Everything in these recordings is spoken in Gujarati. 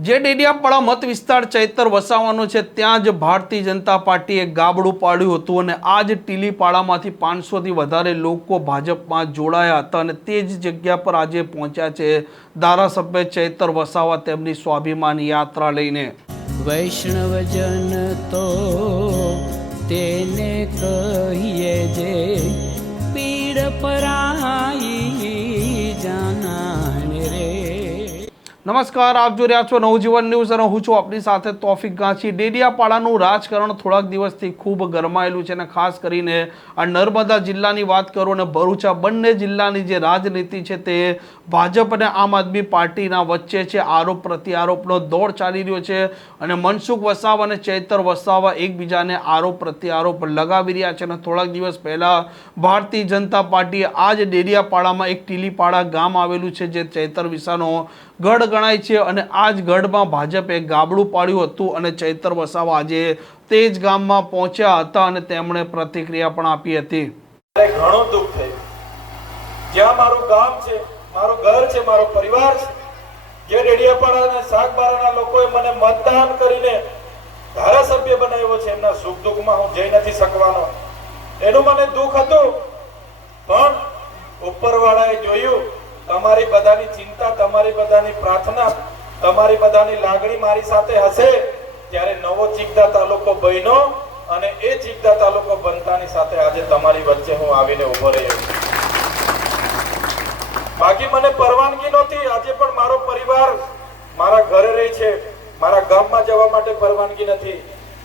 જે ડેડિયાપાડા મત વિસ્તાર ચૈતર વસાવાનો છે, ત્યાં જ ભારતીય જનતા પાર્ટીએ ગાબડું પાડ્યું હતું અને આ જ ટીલીપાડામાંથી પાંચસોથી વધારે લોકો ભાજપમાં જોડાયા હતા અને તે જ જગ્યા પર આજે પહોંચ્યા છે ધારાસભ્ય ચૈતર વસાવા તેમની સ્વાભિમાન યાત્રા લઈને. વૈષ્ણવજન તો તેને કહીએ જે પીડ પરાઈ નમસ્કાર, આપ જોઈ રહ્યા છો નવજીવન ન્યૂઝ અને હું છું આપની સાથે તોફિક ગાંચી. ડેડિયાપાડાનું રાજકારણ થોડાક દિવસથી ખૂબ ગરમાયેલું છે અને ખાસ કરીને આ નર્મદા જિલ્લાની વાત કરું અને ભરૂચા બંને જિલ્લાની જે રાજનીતિ છે તે ભાજપ અને આમ આદમી પાર્ટીના વચ્ચે છે. આરોપ પ્રત્યારોપનો દોર ચાલી રહ્યો છે અને મનસુખ વસાવા અને ચૈતર વસાવા એકબીજાને આરોપ પ્રત્યારોપ લગાવી રહ્યા છે અને થોડાક દિવસ પહેલાં ભારતીય જનતા પાર્ટીએ આ જ ડેડિયાપાડામાં એક ટીલીપાડા ગામ આવેલું છે, જે ચૈતર વિસાનો ગઢ ગણાય છે અને આ જ ગઢમાં ભાજપે ગાબડું પાડ્યું હતું અને ચૈતર વસાવા આજે તે જ ગામમાં પહોંચ્યા હતા અને તેમણે પ્રતિક્રિયા પણ આપી હતી. ઘણો દુઃખ થયું. જ્યાં મારું ગામ છે, મારું ઘર છે, મારો પરિવાર છે, જે ડેડિયાપાડા અને શાકબારાના લોકોએ મને મતદાન કરીને ધારાસભ્ય બનાવ્યો છે, એમના સુખ દુઃખમાં હું જઈ નથી શકવાનો. એનું મને દુઃખ હતું, પણ ઉપરવાળાએ જોયું તમારી બધાની ચિંતા, તમારી બધાની પ્રાર્થના, તમારી બધાની લાગણી મારી સાથે હશે ત્યારે નવો ચીકદા તાલુકો બન્યો અને એ ચીકદા તાલુકો બનતાની સાથે આજે તમારી વચ્ચે હું આવીને ઊભો રહ્યો છું. બાકી મને પરવાનગી નહોતી, આજે પણ મારો પરિવાર મારા ઘરે રહે છે. મારા ગામમાં જવા માટે પરવાનગી નથી.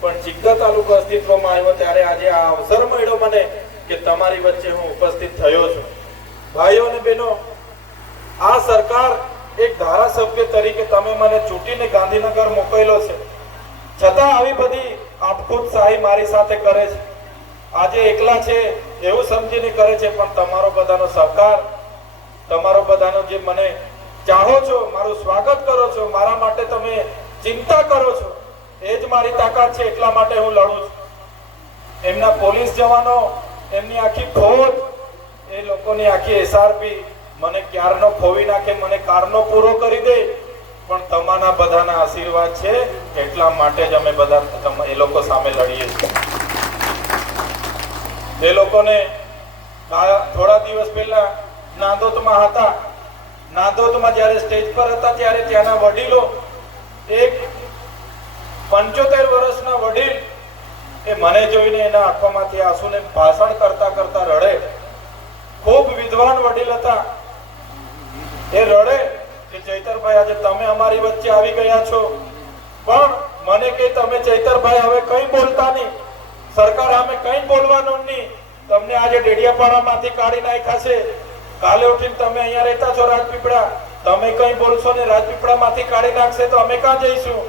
પણ ચિકદા તાલુકો અસ્તિત્વમાં આવ્યો ત્યારે આજે આ અવસર મળ્યો મને કે તમારી વચ્ચે હું ઉપસ્થિત થયો છું. ભાઈઓ અને બહેનો આ સરકાર એક ધારાસભ્ય તરીકે તમે મને ચૂંટીને ગાંધીનગર મોકલેલો છે. છતાં આવી બધી આપખુદ શાહી મારી સાથે કરે છે. આજે એકલા છે એવું સમજીને કરે છે, પણ તમારો બધાનો સહકાર, તમારો બધાનો જે મને ચાહો છો, મારું સ્વાગત કરો છો, મારા માટે તમે ચિંતા કરો છો, એ જ મારી તાકાત છે, એટલા માટે હું લડું છું. એમના પોલીસ જવાનો, એમની આખી ફોજ, એ લોકોની આખી એસઆરપી મને ક્યારનો ખોવી નાખે, મને કારનો પૂરો કરી દે. પણ તમારા બધાના આશીર્વાદ છે, એટલા માટે જ અમે બધા એ લોકો સામે લડીએ છીએ. એ લોકોને થોડા દિવસ પહેલા નાદોતમાં હતા. નાદોતમાં જ્યારે સ્ટેજ પર હતા, ત્યારે ત્યાંના વડીલો એક પંચોતેર વર્ષના વડીલ એ મને જોઈને એના આંખોમાંથી આંસુને ભાષણ કરતા કરતા રડે. ખૂબ વિદ્વાન વડીલ હતા. એ રડે, કે ચૈતરભાઈ આજે તમે અમારી વચ્ચે આવી ગયા છો. પણ મને કે તમે ચૈતરભાઈ હવે કંઈ બોલતા નહીં. સરકાર અમે કંઈ બોલવાનું નહીં. તમને આજે ડેડિયાપાડામાંથી કાઢી નાખ્યા છે. કાલે ઉઠીને તમે અહીંયા રહેતા છો રાજપીપળા. તમે કંઈ બોલશો ને રાજપીપળામાંથી કાઢી નાખશે તો અમે ક્યાં જઈશું?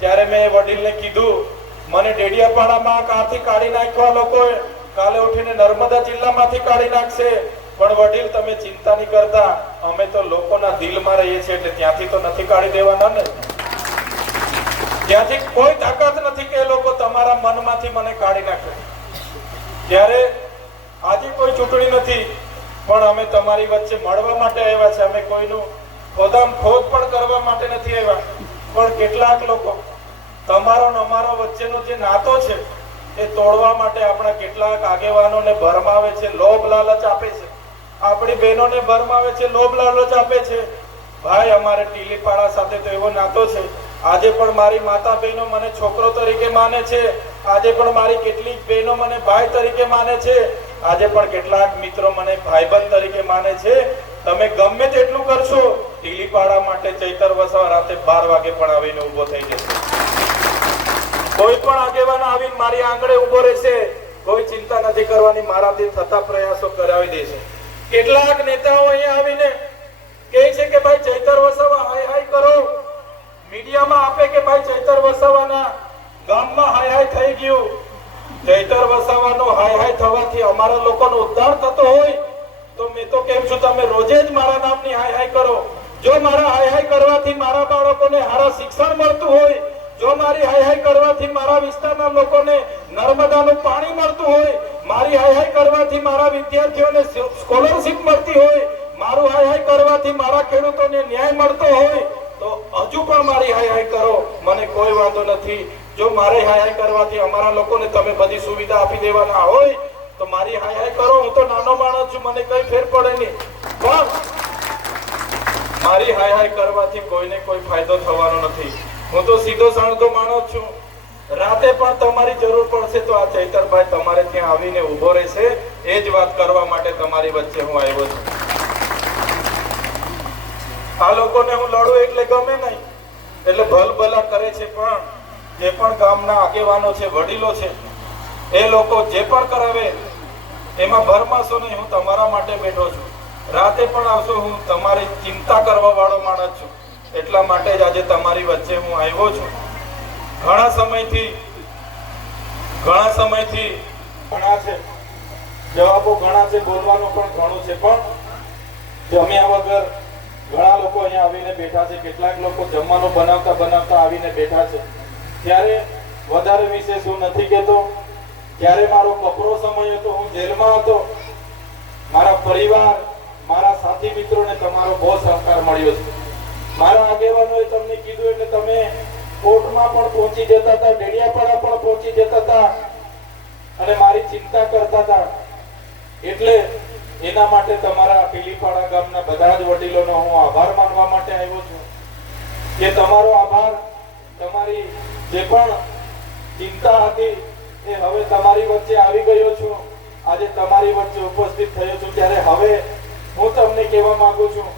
ત્યારે મેં વડીલને કીધું, મને ડેડિયાપાડામાં કાંથી કાઢી નાખવા લોકોએ? કાલે ઉઠીને નર્મદા જિલ્લામાંથી કાઢી નાખશે. પણ વડીલ, તમે ચિંતા નહીં કરતા. અમે તો લોકોના દિલમાં રહીએ છીએ એટલે ત્યાંથી તો નથી કાઢી દેવાના ને. ત્યાંથી કોઈ તાકાત નથી કે લોકો તમારા મનમાંથી મને કાઢી નાખે. ત્યારે આજે કોઈ ચૂંટણી નથી, પણ અમે તમારી વચ્ચે મળવા માટે આવ્યા છે. અમે કોઈનું ખોદામ ખોદ પણ કરવા માટે નથી આવ્યા. પણ કેટલાક લોકો તમારો ને અમારો વચ્ચેનો જે નાતો છે, એ તોડવા માટે આપણા કેટલાક આગેવાનોને ભરમાવે છે, લોભ લાલચ આપે છે. આપણી બહેનોને ભરમાવે છે, લોભ લાલચ આપે છે. ભાઈ, અમારે ટીલીપાડા સાથે તો એવો નાતો છે. આજે પણ મારી માતા બહેનો મને છોકરો તરીકે માને છે. આજે પણ મારી કેટલીક બહેનો મને ભાઈ તરીકે માને છે. આજે પણ કેટલાક મિત્રો મને ભાઈબંધ તરીકે માને છે. તમે ગમે તેટલું કરશો, ટીલીપાડા માટે ચૈતર વસાવા રાતે બાર વાગે પણ આવીને ઊભો થઈ જશે. કોઈ પણ આગેવાન આવીને મારી આંગણે ઊભો રહેશે, કોઈ ચિંતા નથી કરવાની. મારાથી થતા પ્રયાસો કરાવી દેશે. કેટલાક નેતાઓ અહીંયા આવીને કહે છે કે ભાઈ ચૈતર વસાવા, હાય હાય કરો. મીડિયામાં આપે કે ભાઈ ચૈતર વસાવાના ગામમાં હાય હાય થઈ ગયું. ચૈતર વસાવાનો હાય હાય થવાથી અમારા લોકોનો ઉદ્ધાર થતો હોય તો મેં તો કેમ છું તમે રોજે જ મારા નામની હાય હાય કરો. જો મારા હાય હાય કરવાથી મારા બાળકોને સારા શિક્ષણ મળતું હોય, જો મારી હાય હાય કરવાથી મારા વિસ્તારના લોકોને નર્મદાનું પાણી મળતું હોય મારી હાય હાય કરવાથી મારા વિદ્યાર્થીઓને સ્કોલરશિપ મળતી હોય, મારું હાય હાય કરવાથી મારા ખેડૂતોને ન્યાય મળતો હોય, તો હજુ પણ મારી હાય હાય કરો. મને કોઈ વાંધો નથી. જો મારે હાય હાય કરવાથી અમારા લોકોને તમે બધી સુવિધા આપી દેવાના હોય, તો મારી હાય હાય કરો. હું તો નાનો માણસ છું, મને કઈ ફેર પડે નહીં. પણ મારી હાય હાય કરવાથી કોઈને કોઈ ફાયદો થવાનો નથી. હું તો સીધો સાણતો માણસ છું. રાતે પણ તમારી જરૂર પડશે તો આ ચૈતરભાઈ તમારે ત્યાં આવીને ઊભો રહેશે. એ જ વાત કરવા માટે તમારી વચ્ચે હું આવ્યો છું. આ લોકોને હું લડું એટલે ગમે નહીં. એટલે ભલ ભલા કરે છે પણ જે પણ ગામના આગેવાનો છે, વડીલો છે, એ લોકો જે પણ કરાવે, એમાં ભરમાશો નહીં. હું તમારા માટે બેઠો છું. રાતે પણ આવશો, હું તમારી ચિંતા કરવા વાળો માણસ છું. એટલા માટે જ આજે તમારી વચ્ચે હું આવ્યો છું. ઘણા સમયથી ઘણા સમયથી ઘણા છે. જવાબો ઘણા છે, બોલવાનું પણ ઘણું છે. પણ જમ્યા વગર ઘણા લોકો અહીંયા આવીને બેઠા છે, કેટલાક લોકો જમવાનું બનાવતા બનાવતા આવીને બેઠા છે. ત્યારે વધારે વિશેષ હું નથી કહેતો. ત્યારે મારો કપરો સમય હતો, હું જેલમાં હતો, મારા પરિવાર, મારા સાથી મિત્રોને તમારો બહુ સહકાર મળ્યો છે. મારા આગેવાનોએ તમને કીધું એટલે તમે કોર્ટમાં પણ પહોંચી જતા હતા, ડેડિયાપાડા પણ પહોંચી જતા હતા અને મારી ચિંતા કરતા હતા. એટલે એના માટે તમારા પીલીપાડા ગામના બધા જ વડીલોનો હું આભાર માનવા માટે આવ્યો છું. કે તમારો આભાર, તમારી જે પણ ચિંતા હતી એ હવે તમારી વચ્ચે આવી ગયો છું. આજે તમારી વચ્ચે ઉપસ્થિત થયો છું. ત્યારે હવે હું તમને કહેવા માંગુ છું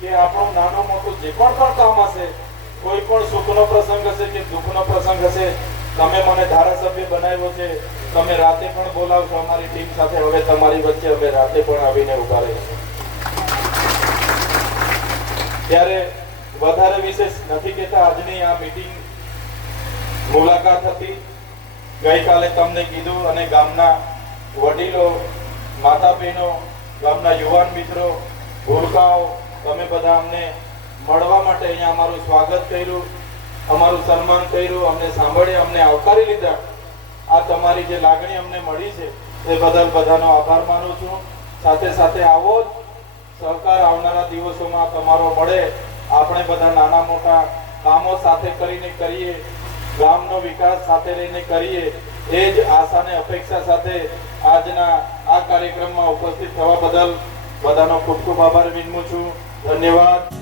કે આપણું નાનું મોટું જે પણ પણ કામ હશે કોઈ પણ સુખનો પ્રસંગ હશે કે દુઃખનો પ્રસંગ હશે, તમે મને ધારાસભ્ય બનાવ્યો છે, તમે રાતે પણ બોલાવશો અમારી ટીમ સાથે, હવે તમારી વચ્ચે અમે રાતે પણ આવીને ઊભા રહીશું. ત્યારે વધારે વિશેષ નથી કહેતા, આજની આ મીટિંગ મુલાકાત હતી. ગઈકાલે તમને કીધું અને ગામના વડીલો માતા બહેનો ગામના યુવાન મિત્રો, ભૂલકાઓ, તમે બધા અમને મળવા માટે અહીંયા અમારું સ્વાગત કર્યું, અમારું સન્માન કર્યું, અમને સાંભળ્યા, અમને આવકારી લીધા. આ તમારી જે લાગણી અમને મળી છે, એ બદલ બધાનો આભાર માનું છું. સાથે સાથે આવો જ સહકાર આવનારા દિવસોમાં તમારો મળે. આપણે બધા નાના મોટા કામો સાથે કરીને કરીએ, ગામનો વિકાસ સાથે રહીને કરીએ. એ જ આશાને અપેક્ષા સાથે આજના આ કાર્યક્રમમાં ઉપસ્થિત થવા બદલ બધાનો ખૂબ ખૂબ આભાર. વિનમું છું. ધન્યવાદ.